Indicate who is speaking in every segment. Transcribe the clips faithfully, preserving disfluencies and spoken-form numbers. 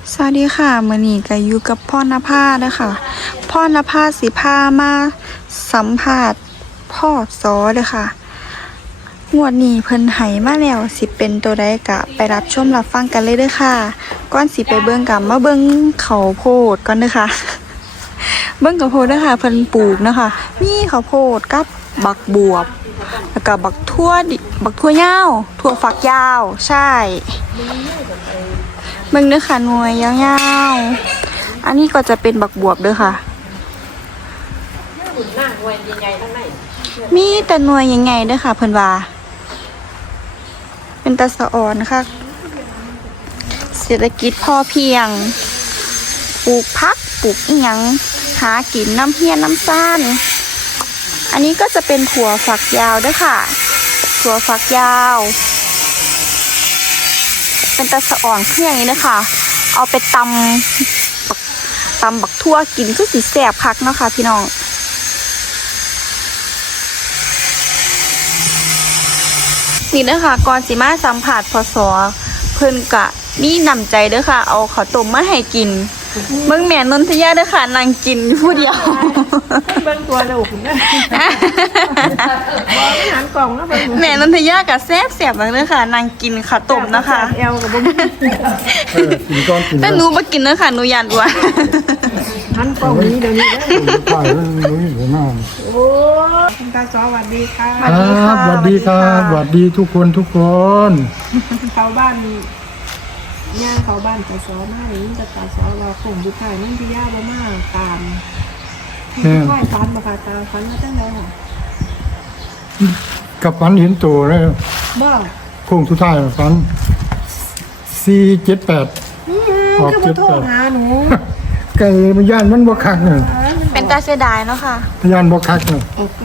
Speaker 1: สวัสดีค่ะมื้อนี้ก็อยู่กับพ่อนภาเด้อค่ะพ่อนภาสิพามาสัมภาษณ์พ่อสอเด้อค่ะงวดนี้เพิ่นให้มาแล้วสิเป็นตัวใดก็ไปรับชมรับฟังกันเลยเด้อค่ะก่อนสิไปเบิ่งก็มาเบิ่งข้าวโพดก่อนเด้อค่ะเบิ่งข้าวโพดเด้อค่ะเพิ่นปลูกนะคะมีข้าวโพดกับบักบวบแล้วก็บักทั่วดิบักทั่วยาวถั่วฝักยาวใช่เบิ่งเด้อค่ะหน่วยยาวๆอันนี้ก็จะเป็นบักบวบเด้อค่ะมีแต่หน่วยใหญ่ๆเด้อค่ะเพิ่นว่าเป็นตาสะอ่อนนะคะเศรษฐกิจพอเพียงปลูกผักปลูกอีหยังหากินน้ำเฮียนน้ำซ่านอันนี้ก็จะเป็นถั่วฝักยาวเด้อค่ะถั่วฝักยาวเป็นตาสะอ่อนเครื่องนี้เด้อค่ะเอาไปตำบักตำบักทั่วกินคือสิแซ่บคักเนาะค่ะพี่น้องนี่เด้อค่ะก่อนสิมาสัมผัสพศเพิ่นกะมีน้ำใจเด้อค่ะเอาข้าวต้มมาให้กินเบิ่งแม่นนทยาเด้อค่ะนั่งกินอยู่ผู้เดียว
Speaker 2: เบิ่งตัวเด้อคุณนะบ่อาหารกล่องนะเบิ่ง
Speaker 1: แม่นนทยากะแซ่บๆมากเด้อค่ะนั่งกินข้าวต้มนะคะ
Speaker 2: แอลก็บ่มี
Speaker 3: เออกินก้อนกิน
Speaker 1: แต่หนูบ่กินเด้อค่ะหนูย่านอ้วน
Speaker 2: หันกล่องนี้เดี๋ยวนี้เด้อ
Speaker 3: ถ่ายแล้วรู้อยู่หน้า
Speaker 2: โอ้คุณตาสอสวัสดีค่ะ
Speaker 3: ครับสวัสดีครับสวัสดีทุกคนทุกคน
Speaker 2: เข้าบ้านย่าเข้าบ้านตาสอมาหรือตาตาสอว่าคงอยู่ถ่ายนั่นที่ย่าบ่มาตามที่ค่อยฟันบ่ค่ะตาฟันมาจังได๋ค่ะ
Speaker 3: กับฝันเห็นตัวแล้ว
Speaker 2: บ่
Speaker 3: โค้งสุดท้ายฝันสี่เจ็ดแปด
Speaker 2: อือคือบ่โทรหาหนู
Speaker 3: ไก่มันย่านมันบ่คักเนี่ย
Speaker 1: เป็นตาเสียดายเนาะค่ะ
Speaker 3: ย่านบ่คักเนี่ย
Speaker 2: โอเค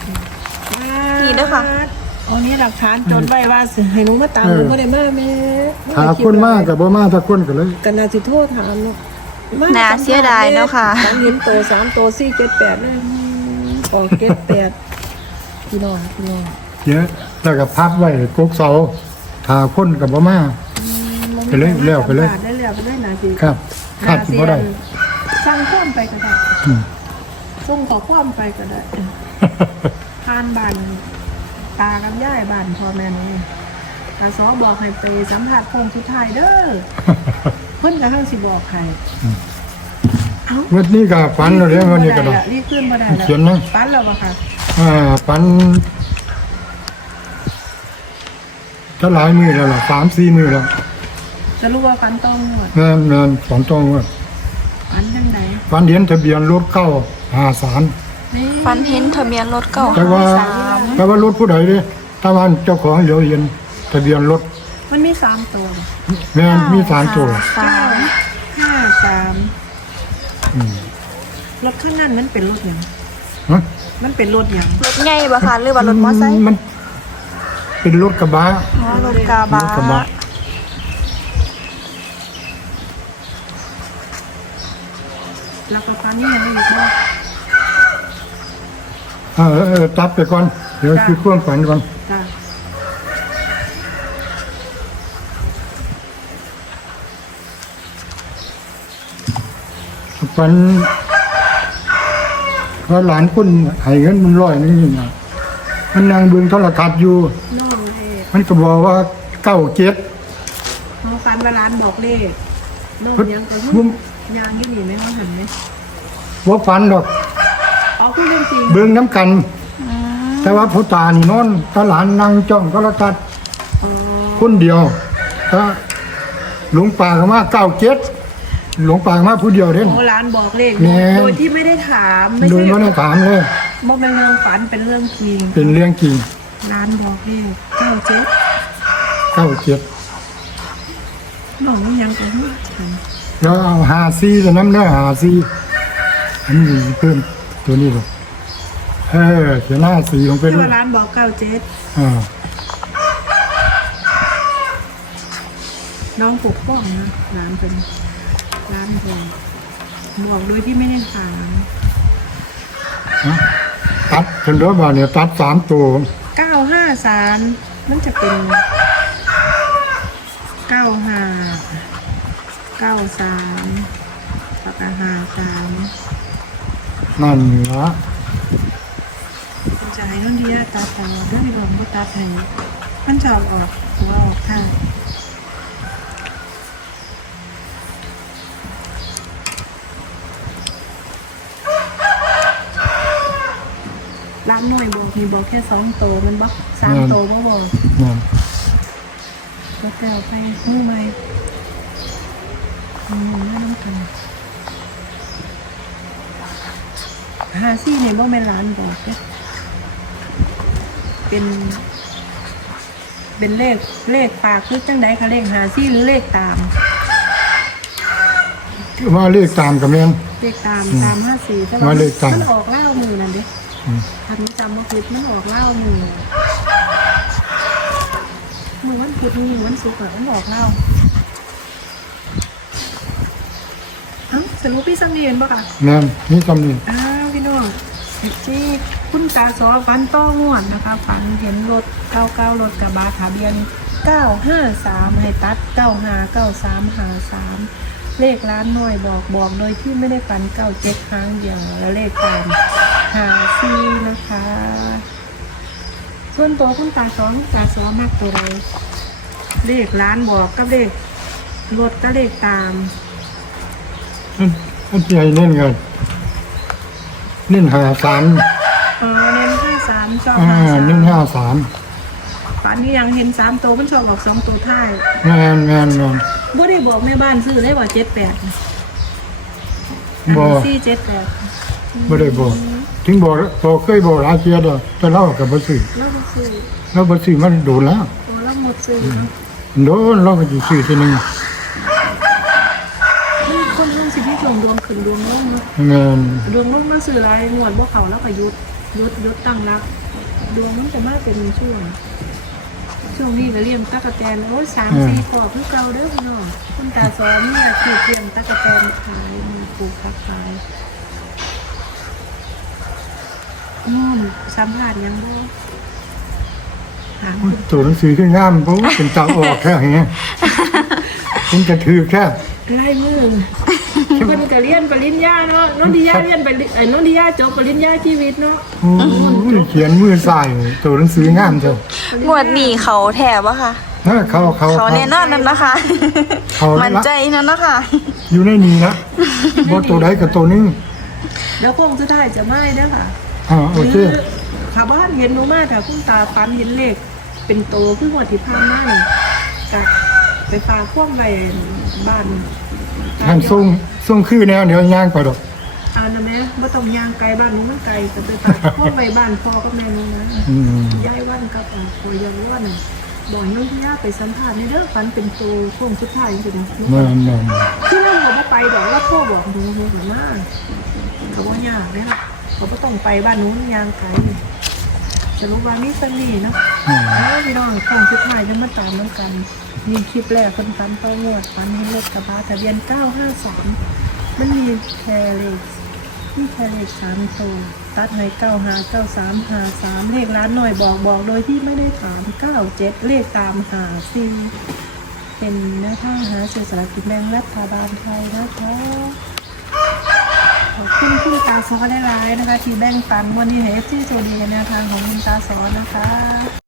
Speaker 1: นี่เด้อค่ะ
Speaker 2: อันนี้หลักฐานจดไว้ว่าสิให้หนูมาตามหนูบ่ได้มาแม่
Speaker 3: หาคนมากกับบ่มาถ้าคนก็เลย
Speaker 2: กันน่าสิโทษถามเนาะ
Speaker 1: น่าเสียดายเนาะค่ะ
Speaker 2: สามหินโตสามโตสี่เจ็ดแปดเลยออกเจ็ดแปดพี่น้องพี่น้อง
Speaker 3: เยอะแล้วก็พับไว้กกเสาถ้าคนก็บ่มา ไปเลยแล้วไปเลย
Speaker 2: ได้แล้วไปเลยนาสิ
Speaker 3: ครับคาดสิบ่ได้
Speaker 2: สร้างความไปก็ได้
Speaker 3: อืม
Speaker 2: ส่งขอความไปก็ได้ทานบ้านตากับย่ายบ้านพ่อแม่หนูตาซอบอกให้ไปสัมผัสโคงสุดท้ายเด้อเพิ่นกระทั่งสิบอกใครเอ้า
Speaker 3: วันนี้ก็ฝันแล้วเด้อวันนี้ก็ได้
Speaker 2: รีบขึ้นบ่ได้แล้ว
Speaker 3: เขียนนะ
Speaker 2: ฝันแล้วบ่ค่ะ
Speaker 3: อ่าฝันถ้าหลายมือแล้วล่ะสามสี่มือแล้ว
Speaker 2: จะรู้ว่าฝันต้องหมด
Speaker 3: แม่นแม่นสองต้องว่า
Speaker 2: ฝันจังได
Speaker 3: ฝันเห็นทะเบียนรถเก้าห้าสาม
Speaker 2: นี่
Speaker 1: ฟันเห็นทะเบียนรถเก่า
Speaker 3: แต่ว่า
Speaker 1: สาม
Speaker 3: แต่ว่ารถผู้ใดเด้ถ้าว่าเจ้าของเหลียวเห็นทะเบียนรถ
Speaker 2: มันมีสามตัว
Speaker 3: แม่นมีสามตัว
Speaker 1: สา
Speaker 2: เก้าม ห้าสาม
Speaker 3: อืม
Speaker 2: รถข้างนั้นมันเป็นรถหยัง
Speaker 3: ฮะ
Speaker 2: มันเป็นรถหยัง
Speaker 1: รถใหญ่บ่คะหรือว่ารถมอไซค์
Speaker 3: มันเป็นรถกระบะ
Speaker 1: อ๋อรถกระบะ
Speaker 3: รถกระบะ
Speaker 2: แล้วก็ฝันนี่ยังไม่อีกบ่
Speaker 3: เออเออเออตัดไปก่อนเดี๋ยวคือความฝันก่อน
Speaker 2: จ้ะ
Speaker 3: ฝันว่าหลานคนให้เงินมันร้อยนึงนี่นะมันนั่งเบิ่งโทรทัศน์อยู่
Speaker 2: น้องเลข
Speaker 3: มันก็บอกว่าเก้าเจ็ด
Speaker 2: เขาฝันว่าร้านบอกเลขน้อง
Speaker 3: เพิ่น
Speaker 2: ยังก็
Speaker 3: ผม
Speaker 2: ยางที่นี่ไหมเขาหันไหม
Speaker 3: ว่าฝันดอก
Speaker 2: เอาคือเรื่องจริง
Speaker 3: เบิ่งน้ำกัน แต่ว่าพ่อตานี่นอนตาหลานนั่งจ้องโทรทัศน์
Speaker 2: อ๋อ
Speaker 3: คนเดียวถ้าหลวงป่าก็มาเก้าเจ็ดหลวงป่าก็มาผู้เดียวเด่น
Speaker 2: โอ้ร้านบอกเลข
Speaker 3: แม่
Speaker 2: โดยที่ไม่ได้ถามไม่
Speaker 3: โด
Speaker 2: ใช่
Speaker 3: ยไม่ได้ถามเลย
Speaker 2: บ่เป็นเรื่องฝันเป็นเรื่องจริง
Speaker 3: เป็นเรื่องจริง
Speaker 2: ร้านบอกเลขเก้าเจ็ด
Speaker 3: เก้าเจ็ด
Speaker 2: น้องยังก็หัวหัน
Speaker 3: แล้วเอาหาซีแต่น้ำเนื้อหาซีอันนี้เพิ่มตัวนี้เลยเออเขียนหน้าสีลงไป
Speaker 2: ที่
Speaker 3: ด้วย
Speaker 2: ว่าร้านบอกเก้าเจ็ด
Speaker 3: อ่า
Speaker 2: น้องปกป้องนะร้านเป็นร้านบอกบอกโดยที่ไม่ได้ถาม
Speaker 3: ฮะตัดเป็นรถมาเนี่ยตัดสามตัว
Speaker 2: เก้าห้าสามมันจะเป็นเก้าห้าเก้าสามแล้วก็ห้าสาม
Speaker 3: นั่นละ
Speaker 2: คุณจะให้น้องเดียตาตาเรื่องรวมก็ตาไทยมันจะออกหัวออกข้างร้านหน่อยบอกมีบอกแค่สองโตมันบอกสามโตบ่บอก
Speaker 3: นั่น
Speaker 2: แล้วแก้วไปมือใหม่อืมน่าน้ำกันหาซี่เนี่ยบ่แม่นร้านบอกเนี่ยเป็น เป็นเลขเลขปากคือจังไดคะเลขหาซี่หรือเลขตาม
Speaker 3: ว่าเลขตามกับแม่น
Speaker 2: เลขตามตามห้าสี่แต่
Speaker 3: ว่าเลขตาม
Speaker 2: มันออกเล่ามือนั่นดิ
Speaker 3: อืม
Speaker 2: ทันจำว่าผิดมันออกเล่ามือมือวันผิดมือวันศุกร์อะมันออกเล่าเอ้าสรุปพี่สังเรียนปะคะ
Speaker 3: แม่นนี่ตำหนิ
Speaker 2: อ้าวพี่น้องที่คุณตาสอฟันต้องวดนะคะฝันเห็นรถเก้าเก้ารถกระบะทะเบียนเก้าห้าสามให้ตัดเก้าห้าเก้าสามห้าสามเลขร้านน้อยบอกบอกโดยที่ไม่ได้ฝันเก้าเจ็ดครั้งเดียวและเลขตามหาซีนะคะ ส่วนตัวคุณตาสอคุณตาสอมากตัวใดเลขร้านบอกกับเลขรถก็เลขตาม
Speaker 3: นั่นนั่นที่ให้เล่นกันเล่นหาสาม
Speaker 2: เออเน้นห้าสามชอบ
Speaker 3: อ่า
Speaker 2: ห้าสาม
Speaker 3: เล่นห้าสาม
Speaker 2: ฝันนี้ยังเห็นสามตัวมันชอบออกสองตัวท้าย
Speaker 3: แม่นแม่นแม่น
Speaker 2: บ่ได้บอกแม่บ้านซื้อได้ว่าเจ็ดแปด
Speaker 3: บ่
Speaker 2: สี่เจ็ดแปด
Speaker 3: บ่ได้บอกถึงบอกบอกเคยบอกหลายเทียดอกแต่เล่ากับบ่ซื้อ
Speaker 2: แล้วก็ซื้อ
Speaker 3: เราบ่ซื้อมันโดนแล้ว
Speaker 2: ตัวแล้วหมดซื้อเนาะ
Speaker 3: โดนเราก็สิซื้อทีหนึง
Speaker 2: นี่คนลงสิที่ดวงดวงขึ้นดวงลงเนาะ
Speaker 3: แม่น
Speaker 2: ดวงลงมาซื้ออะไรงวดบ่เขาแล้วก็ยุดยุดยุดตั้งรักดวงมันจะมาเป็นช่วงช่วงนี้ก็เลี้ยงตะกะแตนโอ้ยสามสี่ขอบคือเก่าเด้อพี่น้องคุณตาสอนเนี่ยคือเลี้ยงตะกะแตนขายมีปลูกผักขายอืมสัมผัสยังบ่หาคุณ
Speaker 3: ตัวหนังสือขึ้นงามปุ๊บเป็นตาออกแค่อย่างเงี้ยคุณจะถือแค่
Speaker 2: ใกล้มือคนก็เรียนปริญญาเนาะน้องดิยาเรียนไปไอ้น้องดิยาจบปริญญาชีวิตเนาะ
Speaker 3: โอ้ยเขียนมือใส่ตัวหนังสืองามเจ้าง
Speaker 1: วดนี้เขาแถบอะค่ะ
Speaker 3: นะเขาเขา
Speaker 1: เขาแน่นอนนั่นนะคะ
Speaker 3: เขา
Speaker 1: มัน
Speaker 3: ละ
Speaker 1: ใจนั่นนะคะ
Speaker 3: อยู่ในนี้นะบ่ตัวใดกับตัวหนึง
Speaker 2: แล้วคงสุดท้ายจะไม่เด้อค่ะ
Speaker 3: อ่าโอเค
Speaker 2: หรือชาวบ้านเห็นหนูมากแต่คุณตาฟันเห็นเลขเป็นโตคือหัวที่พานมากนี่กับไปฝากพ่วงไว้บ้าน
Speaker 3: ทางส่งส่งคือแนวเดี๋ยวย่างไปดอก
Speaker 2: อ่านะแม่บ่ต้องย่างไกลบ้านหนูมันไกลแต่ไปฝากพ่วงไว้บ้านพ่อกับแม่หนูนะ
Speaker 3: อืม
Speaker 2: ยายวันกับอ่าพ่อยังว่าน่ะบอกโยมที่ย่าไปสัมภาษณ์ในเด้อฟันเป็นโตช่วงสุดท้ายจริงๆ
Speaker 3: แม่นแม่น
Speaker 2: ที่เราบอกว่าไปดอกว่าพ่อบอกหนูหนูเหมือนมากเขาว่ายากเนี่ยล่ะเขาก็ต้องไปบ้านนู้นยางไกลจะรู้ว่านี่สนีเนาะ
Speaker 3: อืม
Speaker 2: แล้วพี่น้องของสุดท้ายจะมาตามน้ำกันมีคลิปแรกคนฟันเป้างวดฟันเห็นรถกระบะทะเบียนเก้าห้าสามมันมีแคเลกมีแคเลกสามโซตัดให้เก้าห้าเก้าสามห้าสามเลขร้านหน่อยบอกบอกโดยที่ไม่ได้ถามเก้าเจ็ดเลขตามหาซีเป็นแนวทางหาเศรษฐสลากกินแบ่งรัฐบาลไทยนะคะขอบคุณคุณตาซอได้ร้ายนะคะ ที่แบ่งปันวันนี้ให้เอฟซีโซดีในแนวทางของคุณตาซอนะคะ